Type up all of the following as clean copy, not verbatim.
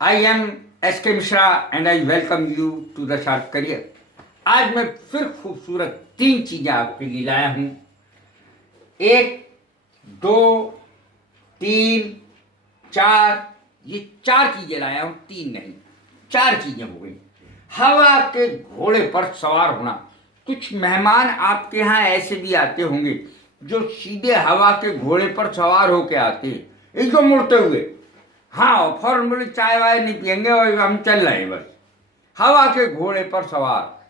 I am S K Mishra and I welcome you to the sharp career. आज मैं फिर खूबसूरत 3 चीज़ें आपके लिए लाया हूँ। 1, 2, 3, 4, ये 4 चीज़ें लाया हूँ, 3 नहीं, 4 चीज़ें हो गई। हवा के घोड़े पर सवार होना। कुछ मेहमान आपके यहाँ ऐसे भी आते होंगे जो सीधे हवा के घोड़े पर सवार होके आते हैं, इसको मुड़ते हुए। हाँ, फौरन बोले चाय वाय नहीं पियेंगे और हम चल रहे हैं बस। हवा के घोड़े पर सवार,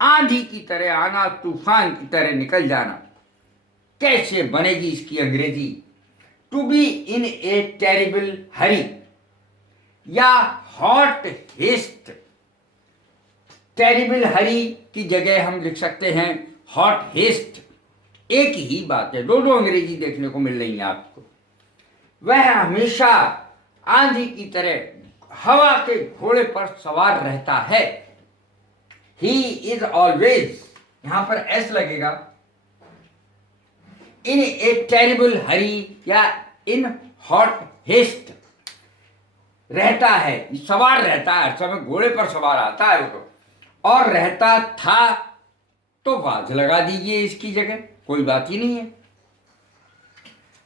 आंधी की तरह आना, तूफान की तरह निकल जाना। कैसे बनेगी इसकी अंग्रेजी? To be in a terrible hurry या हॉट हेस्ट। टेरिबल हरी की जगह हम लिख सकते हैं हॉट हेस्ट। एक ही बात है, दो अंग्रेजी देखने को मिल रही है आपको। वह हमेशा आंधी की तरह हवा के घोड़े पर सवार रहता है। ही इज ऑलवेज, यहां पर एस लगेगा, इन ए टेरिबल हरी या इन हॉट हेस्ट रहता है, सवार रहता है, हर समय घोड़े पर सवार आता है वो तो। और रहता था तो वाज लगा दीजिए इसकी जगह, कोई बात ही नहीं है।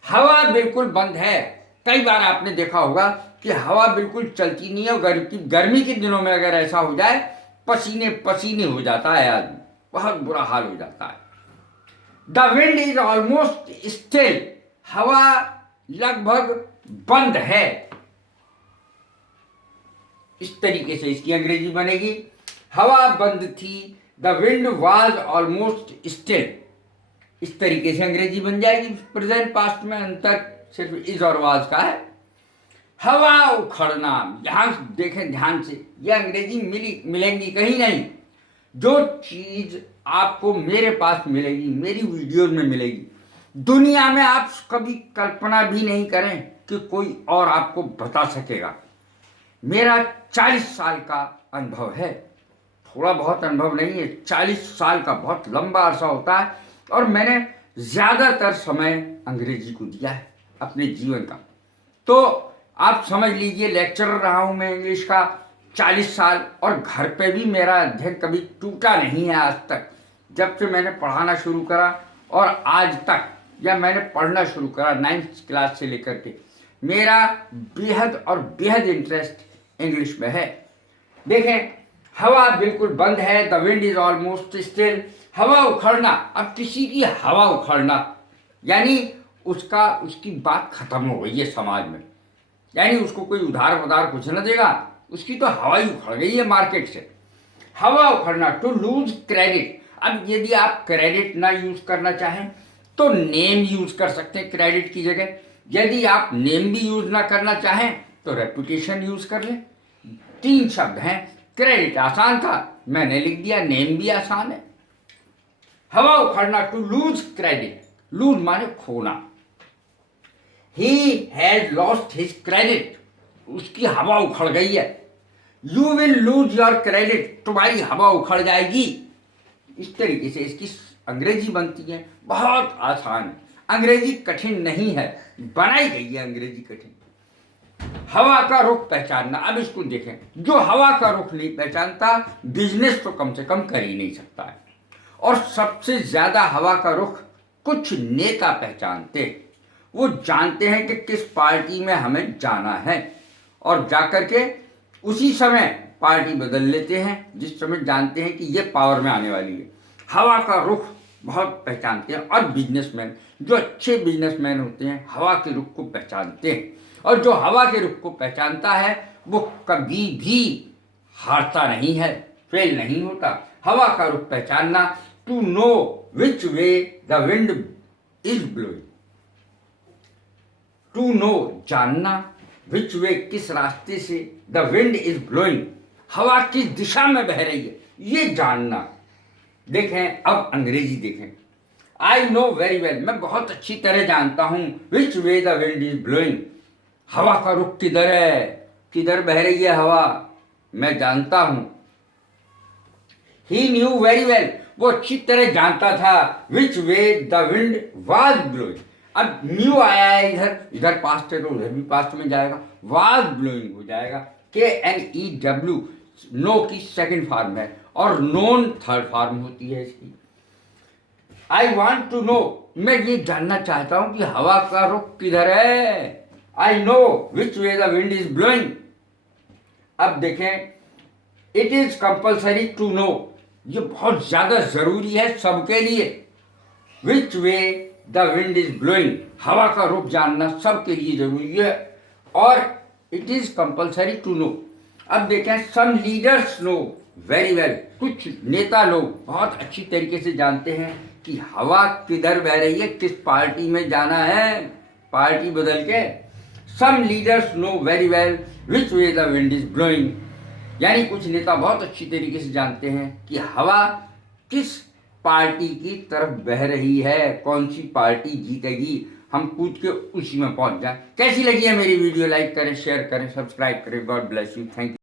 हवा बिल्कुल बंद है। कई बार आपने देखा होगा कि हवा बिल्कुल चलती नहीं है और गर्मी के दिनों में अगर ऐसा हो जाए, पसीने पसीने हो जाता है आदमी, बहुत बुरा हाल हो जाता है। The wind is almost still, हवा लगभग बंद है। इस तरीके से इसकी अंग्रेजी बनेगी, हवा बंद थी, the wind was almost still. इस तरीके से अंग्रेजी बन जाएगी। प्रेजेंट पास्ट में अंतर सिर्फ इज और वाज का है। हवा उखड़ना, यहां देखें ध्यान से, यह अंग्रेजी मिलेंगी कहीं नहीं। जो चीज आपको मेरे पास मिलेगी, मेरी वीडियोज में मिलेगी, दुनिया में आप कभी कल्पना भी नहीं करें कि कोई और आपको बता सकेगा। मेरा 40 साल का अनुभव है, थोड़ा बहुत अनुभव नहीं है, 40 साल का बहुत लंबा अरसा होता है। और मैंने ज़्यादातर समय अंग्रेजी को दिया है अपने जीवन का। तो आप समझ लीजिए, लेक्चरर रहा हूँ मैं इंग्लिश का 40 साल, और घर पे भी मेरा अध्ययन कभी टूटा नहीं है आज तक। जब से मैंने पढ़ाना शुरू करा और आज तक, या मैंने पढ़ना शुरू करा 9th क्लास से लेकर के, मेरा बेहद और बेहद इंटरेस्ट इंग्लिश में है। देखें, हवा बिल्कुल बंद है, the wind is almost still. हवा उखड़ना, अब किसी की हवा उखड़ना यानी उसकी बात खत्म हो गई है समाज में, यानी उसको कोई उधार कुछ न देगा, उसकी तो हवा ही उखड़ गई है मार्केट से। हवा उखड़ना, टू लूज क्रेडिट। अब यदि आप क्रेडिट ना यूज करना चाहें तो नेम यूज कर सकते हैं क्रेडिट की जगह। यदि आप नेम भी यूज ना करना चाहें तो रेपुटेशन यूज कर लें। 3 शब्द हैं। क्रेडिट आसान था, मैंने लिख दिया, नेम भी आसान है। हवा उखड़ना, टू लूज क्रेडिट, लूज माने खोना। He has lost his credit, उसकी हवा उखड़ गई है। You will lose your credit, तुम्हारी हवा उखड़ जाएगी। इस तरीके से इसकी अंग्रेजी बनती है, बहुत आसान है। अंग्रेजी कठिन नहीं है, बनाई गई है अंग्रेजी कठिन। हवा का रुख पहचानना, अब इसको देखें, जो हवा का रुख नहीं पहचानता, बिजनेस तो कम से कम कर ही नहीं सकता है। और सबसे ज्यादा हवा का रुख कुछ नेता पहचानते, वो जानते हैं कि किस पार्टी में हमें जाना है और जाकर के उसी समय पार्टी बदल लेते हैं जिस समय जानते हैं कि ये पावर में आने वाली है। हवा का रुख बहुत पहचानते हैं। और बिजनेसमैन, जो अच्छे बिजनेसमैन होते हैं, हवा के रुख को पहचानते हैं। और जो हवा के रुख को पहचानता है वो कभी भी हारता नहीं है, फेल नहीं होता। हवा का रुख पहचानना, to know which way the wind is blowing. To know, जानना, विच वे, किस रास्ते से, द विंड इज ब्लोइंग, हवा किस दिशा में बह रही है, ये जानना। देखें, अब अंग्रेजी देखें। आई नो वेरी वेल, मैं बहुत अच्छी तरह जानता हूं, which way the wind is blowing, हवा का रुख किधर है, किधर बह रही है हवा, मैं जानता हूं। ही न्यू वेरी वेल, वो अच्छी तरह जानता था, which way the wind was blowing. अब न्यू आया है, इधर पास्ट है तो उधर भी पास्ट में जाएगा, वाज ब्लोइंग हो जाएगा। KNEW नो की सेकंड फॉर्म है और नोन थर्ड फॉर्म होती है इसकी। आई वॉन्ट टू नो, मैं ये जानना चाहता हूं कि हवा का रुख किधर है। I know which way the wind is blowing. अब देखें, it is compulsory to know, ये बहुत ज्यादा जरूरी है सबके लिए। Which way the wind is blowing, हवा का रुख जानना सबके लिए जरूरी है और it is compulsory to know. अब देखें, some leaders know very well, कुछ नेता लोग बहुत अच्छी तरीके से जानते हैं कि हवा किधर बह रही है, किस पार्टी में जाना है, पार्टी बदल के। Some leaders know very well which way the wind is blowing, यानी कुछ नेता बहुत अच्छी तरीके से जानते हैं कि हवा किस पार्टी की तरफ बह रही है, कौन सी पार्टी जीतेगी, हम कूद के उसी में पहुंच जाए। कैसी लगी है मेरी वीडियो? लाइक करें, शेयर करें, सब्सक्राइब करें। God bless you, thank you.